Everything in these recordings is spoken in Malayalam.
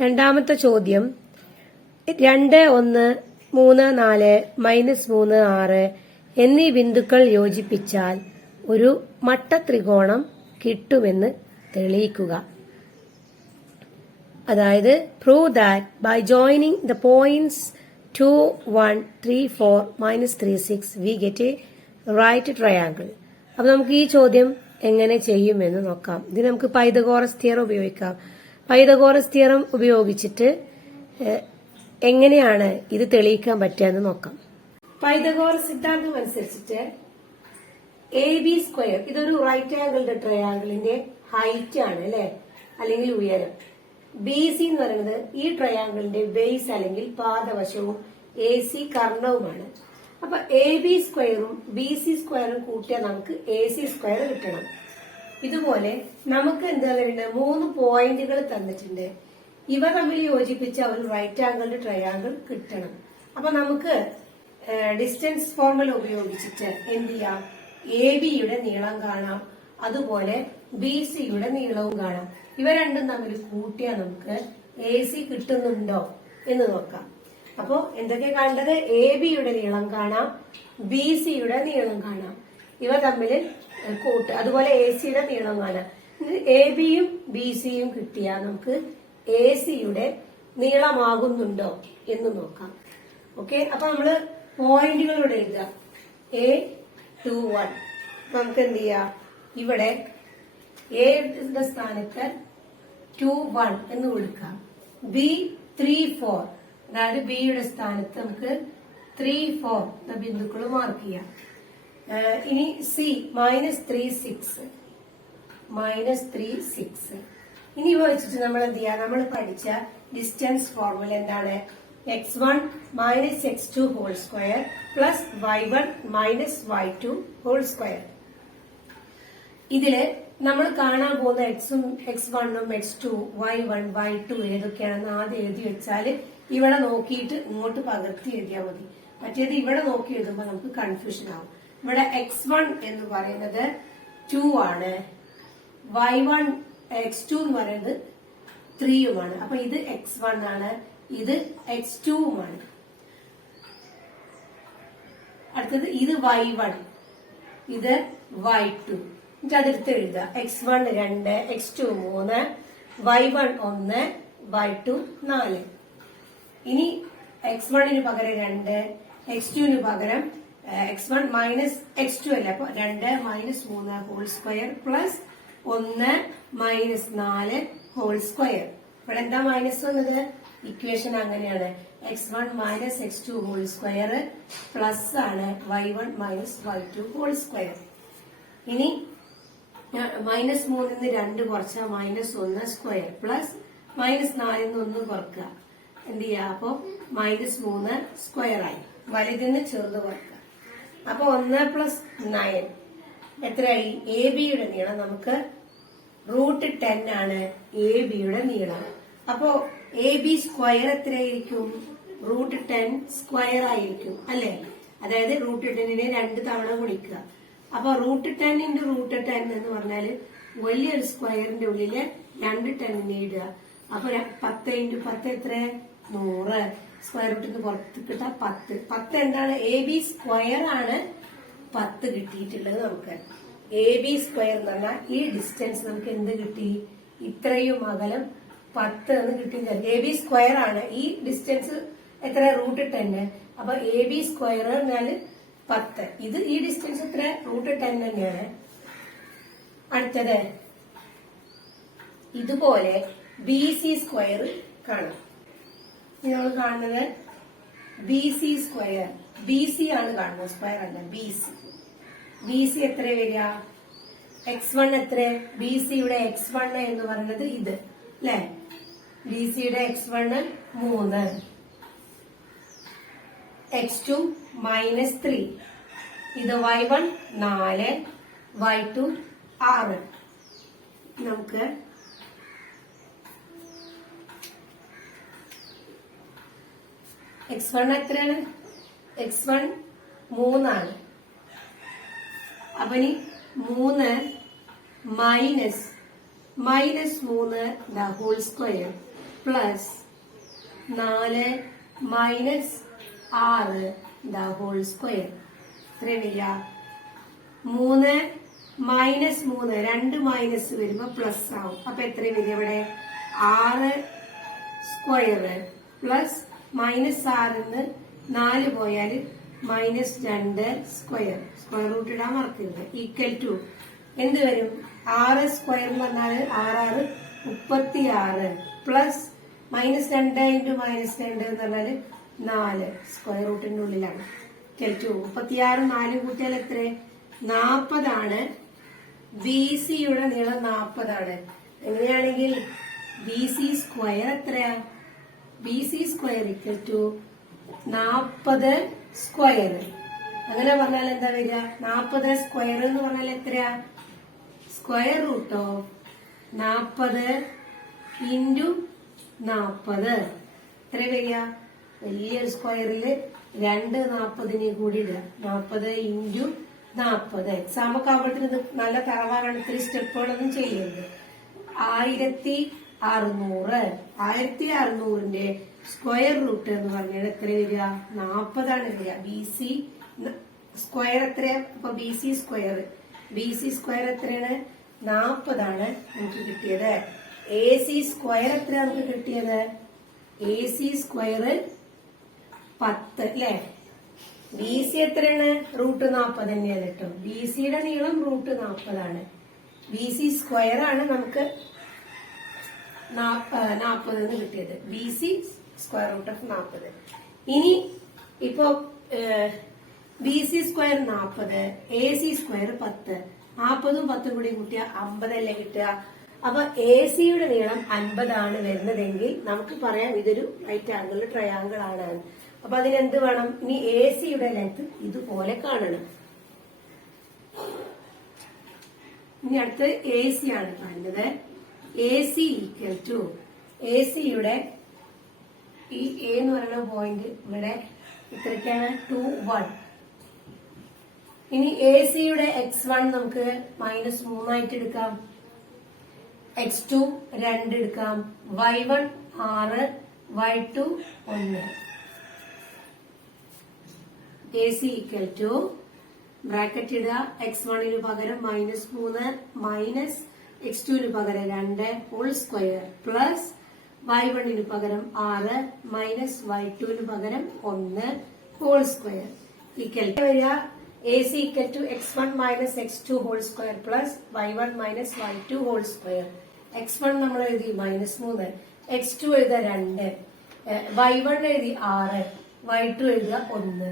രണ്ടാമത്തെ ചോദ്യം 2, 1, 3, 4, -3, 6 എന്നീ ബിന്ദുക്കൾ യോജിപ്പിച്ചാൽ ഒരു മട്ടത്രികോണം കിട്ടുമെന്ന് തെളിയിക്കുക. അതായത് prove that by joining the points 2, 1, 3, 4, -3, 6 we get a right triangle. അപ്പൊ നമുക്ക് ഈ ചോദ്യം എങ്ങനെ ചെയ്യുമെന്ന് നോക്കാം. ഇത് നമുക്ക് പൈതഗോറസ് തിയറം ഉപയോഗിക്കാം. പൈതഗോറസ് തിയറം ഉപയോഗിച്ചിട്ട് എങ്ങനെയാണ് ഇത് തെളിയിക്കാൻ പറ്റുക എന്ന് നോക്കാം. പൈതഗോറസ് സിദ്ധാന്തം അനുസരിച്ചിട്ട് AB², ഇതൊരു റൈറ്റ് ആംഗിളുടെ ട്രയാംഗിളിന്റെ ഹൈറ്റ് ആണ് അല്ലെ, അല്ലെങ്കിൽ ഉയരം. BC എന്ന് പറയുന്നത് ഈ ട്രയാംഗിളിന്റെ ബേസ് അല്ലെങ്കിൽ പാദവശവും AC കർണവുമാണ്. അപ്പൊ AB² BC² കൂട്ടിയാൽ നമുക്ക് AC² കിട്ടണം. ഇതുപോലെ നമുക്ക് എന്താ വേണ്ടത്, 3 പോയിന്റുകൾ തന്നിട്ടുണ്ട്. ഇവ തമ്മിൽ യോജിപ്പിച്ച ഒരു റൈറ്റ് ആംഗിളുടെ ട്രയാംഗിൾ കിട്ടണം. അപ്പൊ നമുക്ക് ഡിസ്റ്റൻസ് ഫോർമുല ഉപയോഗിച്ചിട്ട് എന്ത് ചെയ്യാം, AB-യുടെ നീളം കാണാം, അതുപോലെ BC-യുടെ നീളവും കാണാം. ഇവ രണ്ടും തമ്മിൽ കൂട്ടിയാൽ നമുക്ക് AC കിട്ടുന്നുണ്ടോ എന്ന് നോക്കാം. അപ്പോ എന്തൊക്കെ കാണേണ്ടത്, AB-യുടെ നീളം കാണാം, BC-യുടെ നീളം കാണാം. ഇവ തമ്മിൽ കൂട്ട്, അതുപോലെ AC-യുടെ നീളം കാണാം. AB-യും BC-യും കിട്ടിയാൽ നമുക്ക് AC-യുടെ നീളമാകുന്നുണ്ടോ എന്ന് നോക്കാം. ഓക്കെ, അപ്പൊ നമ്മള് പോയിന്റുകളോട് എഴുതുക. A2, 1 നമുക്ക് എന്ത് ചെയ്യാം, ഇവിടെ എയുടെ സ്ഥാനത്ത് 2, 1 എന്ന് കൊടുക്കാം. B3, 4 അതായത് ബിയുടെ സ്ഥാനത്ത് നമുക്ക് 3, 4 ബിന്ദുക്കൾ മാർക്ക് ചെയ്യാം. ഇനി C -3, 6 ഇനി വെച്ചിട്ട് നമ്മൾ എന്ത് ചെയ്യാം, നമ്മൾ പഠിച്ച ഡിസ്റ്റൻസ് ഫോർമുല എന്താണ്, x1 - x2 whole square plus y1 - y2 whole square. ഇതില് നമ്മൾ കാണാൻ പോകുന്ന x1ഉം x2, y1, y2 ഏതൊക്കെയാണെന്ന് ആദ്യം എഴുതി വെച്ചാൽ ഇവിടെ നോക്കിയിട്ട് ഇങ്ങോട്ട് പകർത്തി എഴുതിയാൽ മതി. മറ്റേത് ഇവിടെ നോക്കി എഴുതുമ്പോൾ നമുക്ക് കൺഫ്യൂഷൻ ആവും. ഇവിടെ x1 എന്ന് പറയുന്നത് 2 ആണ്, y1 x2 എന്ന് പറയുന്നത് 3യുമാണ്. അപ്പൊ ഇത് x1 ആണ്, ഇത് x2വുമാണ്. അടുത്തത് ഇത് y1, ഇത് y2. എന്നിട്ട് അതെടുത്ത് എഴുതുക. x1 2, x2 3, y1 1, y2 4. ഇനി x1ന് പകരം 2, x2ന് പകരം x1 - x2 അല്ല, അപ്പൊ 2 - 3 whole square plus 1 - 4 whole square. ഇവിടെ എന്താ മൈനസ് വന്നത്, ഇക്വേഷൻ അങ്ങനെയാണ്. x1 - x2 whole square plus ആണ് y1 - y2 ഹോൾ സ്ക്വയർ. ഇനി -3ന്ന് 2 കുറച്ചാൽ -1 സ്ക്വയർ പ്ലസ് -4ന്ന് 1 കുറക്കുക. എന്ത് ചെയ്യാ, അപ്പൊ -3 സ്ക്വയർ ആയി. വലുതിന്ന് ചെറുത് കുറക്കുക. അപ്പൊ 1 + 9 എത്രയായി, AB-യുടെ നീളം നമുക്ക് √10 ആണ് AB-യുടെ നീളം. അപ്പോ AB² എത്രയായിരിക്കും, √10 സ്ക്വയർ ആയിരിക്കും അല്ലെ. അതായത് √10നെ 2 തവണ ഗുണിക്കുക. അപ്പൊ √10 × √10 എന്ന് പറഞ്ഞാല് വലിയൊരു സ്ക്വയറിന്റെ ഉള്ളില് 2 10നെ ഇടുക. അപ്പൊ 10 × 10 എത്ര, 100. സ്ക്വയർ റൂട്ടിൽ പുറത്ത് കിട്ടാ 10. 10 എന്താണ്, AB² ആണ് 10 കിട്ടിയിട്ടുള്ളത്. നമുക്ക് AB² എന്ന് പറഞ്ഞാൽ ഈ ഡിസ്റ്റൻസ് നമുക്ക് എന്ത് കിട്ടി, ഇത്രയും അകലം 10 എന്ന് കിട്ടി. AB² ആണ് ഈ ഡിസ്റ്റൻസ് എത്ര, √10. അപ്പൊ AB² പറഞ്ഞാല് 10. ഇത് ഈ ഡിസ്റ്റൻസ് എത്ര, √10 തന്നെയാണ്. അടുത്തത് ഇതുപോലെ BC² കാണാം. നമ്മൾ കാണുന്നത് BC², BC ആണ് കാണുന്നത്, സ്ക്വയർ അല്ല, BC എത്ര വരിക, x1 എത്ര, BC-യുടെ x1 എന്ന് പറയുന്നത് ഇത് അല്ലെ, BC-യുടെ x1 3, x2 -3, ഇത് y1 4, y2 6. നമുക്ക് x1 എത്രയാണ്, x1 3 ആണ്. അപ്പൊ ഇനി 3 - -3 whole square plus 4 minus 6 the whole square. എത്ര വരിക? 3 മൈനസ് 3, 2 മൈനസ് വരുമ്പോ പ്ലസ് ആവും. അപ്പൊ എത്ര വരിക ഇവിടെ? 6 സ്ക്വയർ പ്ലസ് മൈനസ് 6 4 പോയാല് മൈനസ് 2 സ്ക്വയർ. സ്ക്വയർ റൂട്ട് ഇടാൻ മറക്കരുത്. ഈക്വൽ ടു എന്ത് വരും? 6 സ്ക്വയർ എന്ന് പറഞ്ഞാല് 6 36 പ്ലസ് മൈനസ് 2 ഇൻറ്റു മൈനസ് 2 എന്ന് പറഞ്ഞാല് 4 സ്ക്വയർ റൂട്ടിന്റെ ഉള്ളിലാണ്. ഈക്വൽ ടു 36 4 കൂട്ടിയാൽ എത്ര? 40 ആണ്. ബി സിയുടെ നീളം 40 ആണ്. എങ്ങനെയാണെങ്കിൽ ബി സി സ്ക്വയർ എത്രയാ? B C square equal to 40 square. അങ്ങനെ പറഞ്ഞാൽ എന്താ വരിക? 40 സ്ക്വയർ എന്ന് പറഞ്ഞാൽ എത്രയാ? Square root of 40 into 40. എത്ര വരിക? വലിയൊരു സ്ക്വയറിൽ 2 40 കൂടി ഇടുക. 40 ഇൻറ്റു 40. എക്സാം ഒക്കെ ആവുമ്പോഴത്തേന് ഇത് നല്ല തറവാറാണ്. ഇത്തിരി സ്റ്റെപ്പുകളൊന്നും ചെയ്യരുത്. 1600. 1600ന്റെ സ്ക്വയർ റൂട്ട് എന്ന് പറഞ്ഞാൽ എത്ര വരിക? 40 ആണ് വരിക. ബി സി സ്ക്വയർ എത്രയാ? അപ്പൊ ബി സി സ്ക്വയർ എത്രയാണ്? 40 ആണ് നമുക്ക് കിട്ടിയത്. എ സി സ്ക്വയർ എത്രയാ നമുക്ക് കിട്ടിയത്? എ സി സ്ക്വയർ 10 അല്ലേ? ബി സി എത്രയാണ്? റൂട്ട് 40 തന്നെയാണ് കേട്ടോ. ബി സിയുടെ നീളം റൂട്ട് 40 ആണ്. ബി സി സ്ക്വയർ ആണ് നമുക്ക് 40 എന്ന് കിട്ടിയത്. B C square root of 40. ഇനി ഇപ്പൊ B C square 40, A C square 10. 40ഉം 10ഉം കൂടി കൂട്ടിയ 50 അല്ലേ കിട്ടുക? അപ്പൊ എ സിയുടെ നീളം 50 ആണ് വരുന്നതെങ്കിൽ നമുക്ക് പറയാം ഇതൊരു റൈറ്റ് ആംഗിൾ ട്രയാംഗിൾ ആണ്. അപ്പൊ അതിനെന്ത് വേണം? ഇനി എ സിയുടെ ലെങ്ത് ഇതുപോലെ കാണണം. ഇനി അടുത്ത് എ സി ആണ് കാണുന്നത്. A C equal to A സിയുടെ ഈ എ എന്ന് പറയുന്ന പോയിന്റ് ഇവിടെ ഇത്രയ്ക്കാണ് 2 1. ഇനി എ സിയുടെ x1 നമുക്ക് -3 ആയിട്ട് എടുക്കാം. x2 2 എടുക്കാം. y1 6, y2 1. A C equal to bracket ഇടുക. x1 പകരം -3 മൈനസ് x2 പകരം 2 ഹോൾ സ്ക്വയർ പ്ലസ് y1 പകരം 6 മൈനസ് y2 പകരം 1 ഹോൾ സ്ക്വയർ ഈക്വൽ ടു വരിക. A C equal to x1 minus x2 whole square plus y1 minus y2 whole square. x1 നമ്മൾ എഴുതി -3, x2 എഴുതുക 2, y1 എഴുതി 6, y2 എഴുതുക 1.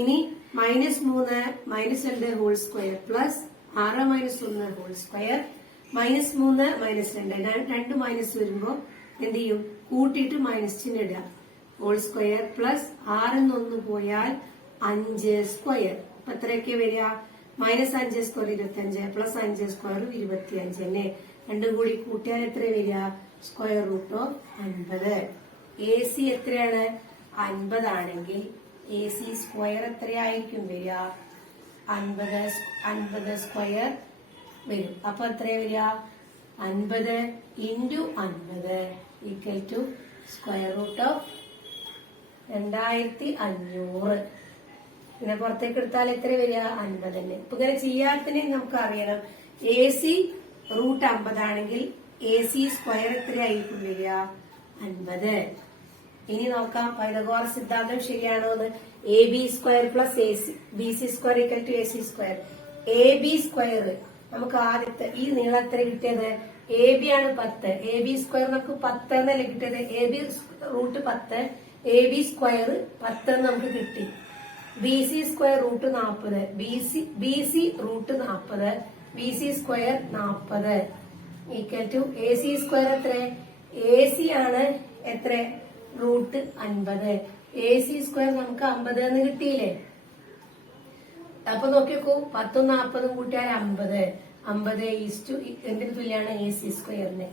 ഇനി -3 -2 whole square plus 6 -1 whole square -3 -2 2 minus വരുമ്പോ എന്ത് ചെയ്യും? കൂട്ടിയിട്ട് മൈനസ് ചിഹ്നം ഇടുക. ഹോൾ സ്ക്വയർ പ്ലസ് 6 പോയാൽ 5 സ്ക്വയർ. അപ്പൊ എത്രയൊക്കെ വരിക? -5 സ്ക്വയർ 25 പ്ലസ് 5 സ്ക്വയർ 25 തന്നെ. രണ്ടും കൂടി കൂട്ടിയാൽ എത്ര വരിക? Square root of 50. A C എത്രയാണ്? 50 ആണെങ്കിൽ എ സി സ്ക്വയർ എത്രയായിരിക്കും വരിക? 50 സ്ക്വയർ വരും. അപ്പൊ എത്ര വരിക? 50 into 50 equal to square root of 2500. പിന്നെ പുറത്തേക്ക് എടുത്താൽ എത്ര വരിക? 50 തന്നെ. ഇപ്പൊ ഇങ്ങനെ ചെയ്യാത്തതിന് നമുക്ക് അറിയണം എ സി റൂട്ട് 50 ആണെങ്കിൽ എ സി സ്ക്വയർ എത്രയായിരിക്കും വരിക? 50. ഇനി നോക്കാം പൈതഗോറസ് സിദ്ധാന്തം ശരിയാണോ എന്ന്. A B square plus A C B C square equal to A C square. A B square നമുക്ക് ആദ്യത്തെ ഈ നീളം എത്ര കിട്ടിയത്? എ ബി ആണ് 10. എ ബി സ്ക്വയർ നമുക്ക് 10 എന്നല്ലേ കിട്ടിയത്? A B root 10, A B square 10 എന്ന് നമുക്ക് കിട്ടി. B C square root 40, B C root 40, B C square 40 equal to A C square എത്ര? എ സി ആണ് എത്ര? റൂട്ട് 50. എ സി സ്ക്വയർ നമുക്ക് 50 എന്ന് കിട്ടിയില്ലേ? അപ്പൊ നോക്കിക്കോ 10ഉം 40ഉം കൂട്ടിയാൽ 50. 50 ഈസ്റ്റു എന്തിനു തുല്യാണ്? എ സി സ്ക്വയറിന്.